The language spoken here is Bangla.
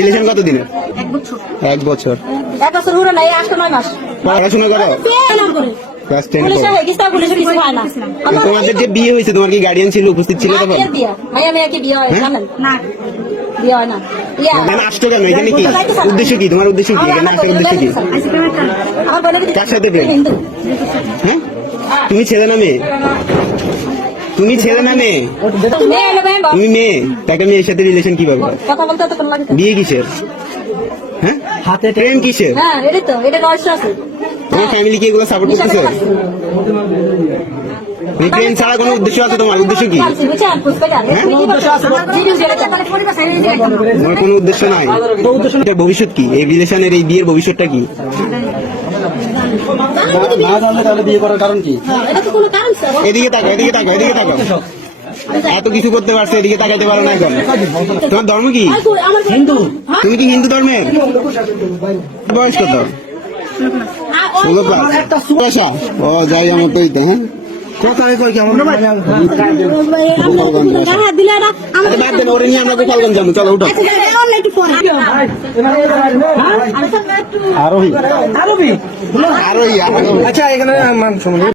রিলেশন কত দিনের এক বছর। এক বছর হলো না এই আটটা নয় মাস পড়াশোনা করো। তোমাদের যে বিয়ে হয়েছে তোমার কি গার্ডিয়ান ছিল উপস্থিত ছিল তখন? হয় আসছো কেন? এখানে কি? উদ্দেশ্য কি? তোমার উদ্দেশ্য কি? এখানে আসার উদ্দেশ্য কি? কার সাথে হ্যাঁ? তুমি ছেলে না মেয়ে? তুমি ছেলে না মেয়ে তুমি মেয়ে তা একটা মেয়ের সাথে রিলেশন কীভাবে হয়? বিয়ে কিসের হ্যাঁ হাতে প্রেম কিসের হ্যাঁ তোমার ফ্যামিলি কি এগুলো সাপোর্ট করতেছে। মানে প্রেম ছাড়া কোনো উদ্দেশ্য আছে তোমার উদ্দেশ্য কি? হ্যাঁ? তোমার কোনো উদ্দেশ্য নাই ভবিষ্যৎ কি এই রিলেশনের এই বিয়ের ভবিষ্যৎটা কি না জানলে তাহলে বিয়ে করার কারণ কি এদিকে তাকাও এদিকে তাকাও এদিকে তাকাও এত কিছু করতে পারছ এদিকে তাকাইতে পারো না এখন তোমার ধর্ম কি হিন্দু তুমি কি হিন্দু ধর্মের বয়স কত ষোলো পয়সা ও যাই আমার তো হ্যাঁ কোথায় কই কেমন আমরা গোপালগঞ্জ যাব চলো উঠো আরোহী। আরোহী আরও ইয়া আচ্ছা এখানে